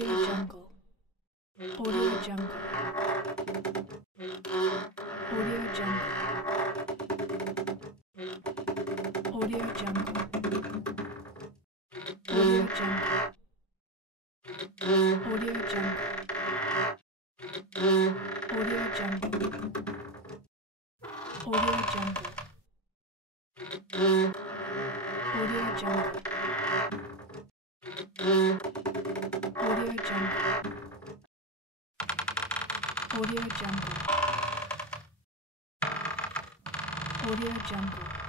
Audio Jungle. Audio Jungle. Audio Jungle. Audio Jungle. Audio Jungle. Audio Jungle. Audio Jungle. Audio Jungle. Audio Jungle. Audio Jungle. Audio Jungle. Audio Jungle.